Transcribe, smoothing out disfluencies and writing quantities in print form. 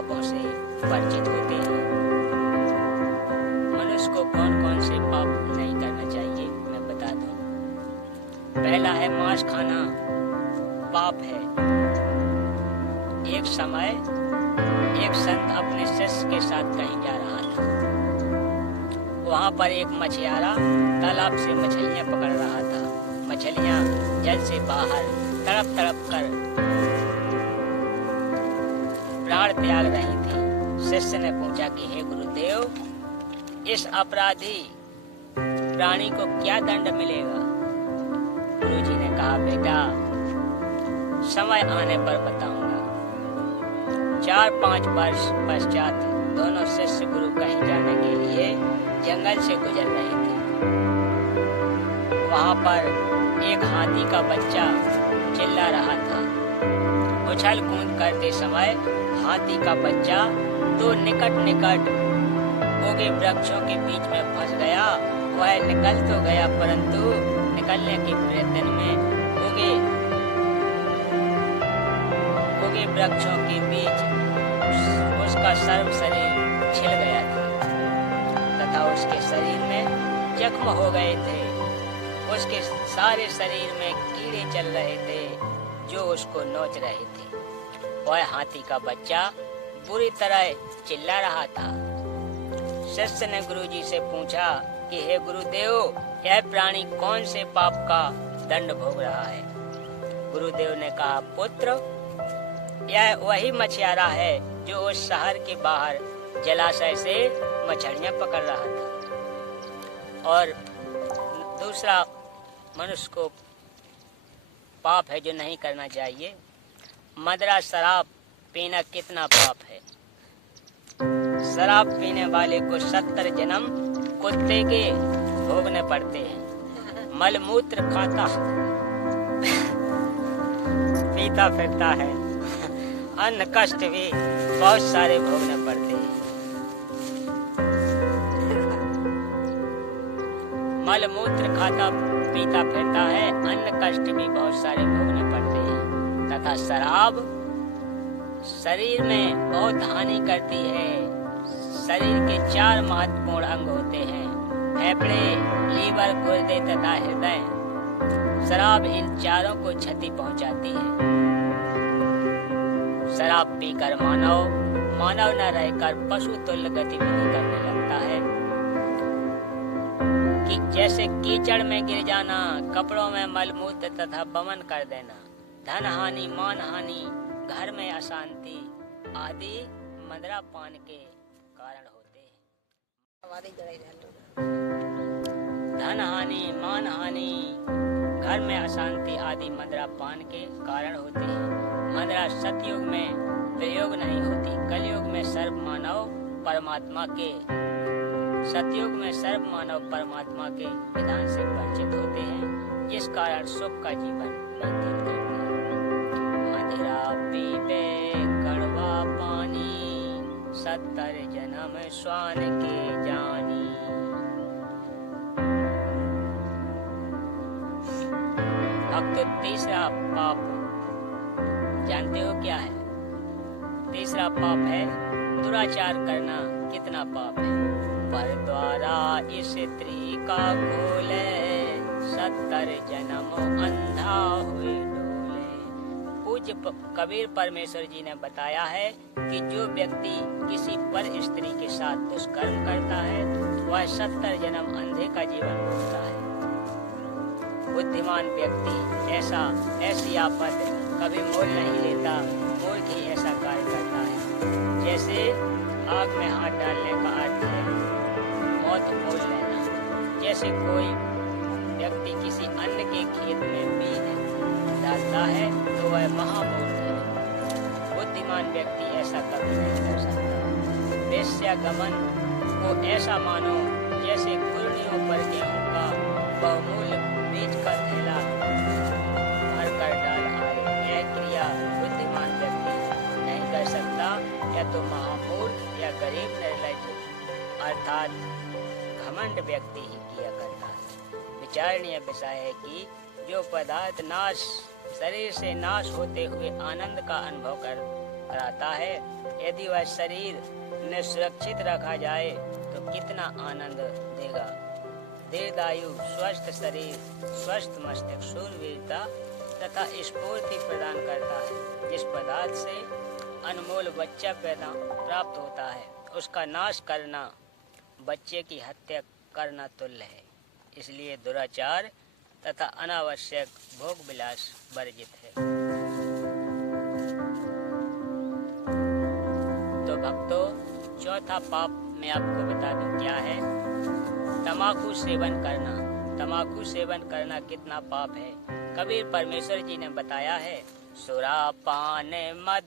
पापों से परिचित होते हैं। मनुष्य को कौन कौन से पाप नहीं करना चाहिए मैं बता दूं। पहला है मांस खाना, पाप है। एक समय एक संत अपने शिष्य के साथ कहीं जा रहा था। वहां पर एक मछियारा तालाब से मछलियां पकड़ रहा था। मछलियां जल से बाहर तड़प तड़प कर प्राण त्याग रही थी। शिष्य ने पूछा कि हे गुरुदेव, इस अपराधी प्राणी को क्या दंड मिलेगा? गुरुजी ने कहा, बेटा समय आने पर बताऊंगा। 4-5 वर्ष पश्चात दोनों शिष्य गुरु कहीं जाने के लिए जंगल से गुजर रहे थे। वहां पर एक हाथी का बच्चा चिल्ला रहा था। उछल कूद करते समय हाथी का बच्चा दो निकट निकट उगे वृक्षों के बीच में फंस गया। वह निकल तो गया, परंतु निकलने के प्रयत्न में उगे वृक्षों के बीच उसका सर्व शरीर छिल गया था तथा उसके शरीर में जख्म हो गए थे। उसके सारे शरीर में कीड़े चल रहे थे जो उसको नोच रहे थे। वह हाथी का बच्चा बुरी तरह चिल्ला रहा था। शिष्य ने गुरुजी से पूछा कि हे गुरुदेव, यह प्राणी कौन से पाप का दंड भोग रहा है? गुरुदेव ने कहा, पुत्र, यह वही मछियारा है जो उस शहर के बाहर जलाशय से मछलियां पकड़ रहा था। और दूसरा मनुष्य को पाप है जो नहीं करना चाहिए। मदिरा शराब पीना कितना पाप है। शराब पीने वाले को 70 जन्म कुत्ते के भोगने पड़ते हैं। मलमूत्र खाता पीता फिरता है, अन्न कष्ट भी बहुत सारे भोगने पड़ते हैं। मलमूत्र खाता पीता फिरता है, अन्न कष्ट भी बहुत सारे भोगने पड़ते हैं। तथा शराब शरीर में बहुत हानि करती है। शरीर के 4 महत्वपूर्ण अंग होते हैं, फेफड़े, लीवर, गुर्दे तथा हृदय। शराब इन चारों को क्षति पहुंचाती है। शराब पीकर मानव न रहकर पशु तुल्य गतिविधि करने लगता है। कि जैसे कीचड़ में गिर जाना, कपड़ों में मलमूत्र तथा बमन कर देना, धन हानि, मान हानि, घर में अशांति आदि मदिरा पान के कारण होते हैं। धन हानि, मान हानि, घर में अशांति आदि मदिरा पान के कारण होते हैं। मदिरा सतयुग में प्रयोग नहीं होती। कलयुग में सतयुग में सर्व मानव परमात्मा के विधान से परिचित होते हैं, जिस कारण सुख का जीवन व्यतीत करते हैं। मदिरा पीबे कड़वा पानी, 70 जन्म श्वान के जानी। भक्त, तीसरा पाप जानते हो क्या है? तीसरा पाप है दुराचार करना। कितना पाप है? पर द्वारा स्त्री का खोले, 70 जन्म अंधा हुए डोले। पूज्य कबीर परमेश्वर जी ने बताया है कि जो व्यक्ति किसी पर स्त्री के साथ दुष्कर्म करता है वह 70 जन्म अंधे का जीवन भोगता है। बुद्धिमान व्यक्ति ऐसी आफत कभी मोल नहीं लेता, मूर्ख ही ऐसा कार्य करता है। जैसे आग में हाथ डालने का अर्थ है मौत मोल लेना। जैसे कोई व्यक्ति किसी अन्य के खेत में बीज डालता है तो वह महामूर्ख है। बुद्धिमान व्यक्ति ऐसा कभी नहीं कर सकता। वेश्यागमन को ऐसा मानो जैसे घुर्नियों पर गेहूं का बहुमूल्य बीज का थैला भरकर डाल आए। यह क्रिया बुद्धिमान व्यक्ति नहीं कर सकता। या तो महामूर्ख या गरीब निर्लज्ज अर्थात घमंड व्यक्ति ही किया करता है। विचारणीय विषय है कि जो पदार्थ शरीर से नाश होते हुए आनंद का अनुभव कराता है। यदि वह शरीर में सुरक्षित रखा जाए तो कितना आनंद देगा। दीर्घायु, स्वस्थ शरीर, स्वस्थ मस्तिष्क, शूरवीरता तथा स्फूर्ति प्रदान करता है। जिस पदार्थ से अनमोल बच्चा पैदा प्राप्त होता है उसका नाश करना बच्चे की हत्या करना तुल्य है। इसलिए दुराचार तथा अनावश्यक भोग विलास वर्जित है। तो भक्तों, चौथा पाप मैं आपको बता दूं क्या है। तम्बाकू सेवन करना। तम्बाकू सेवन करना कितना पाप है। कबीर परमेश्वर जी ने बताया है, सुरापान मद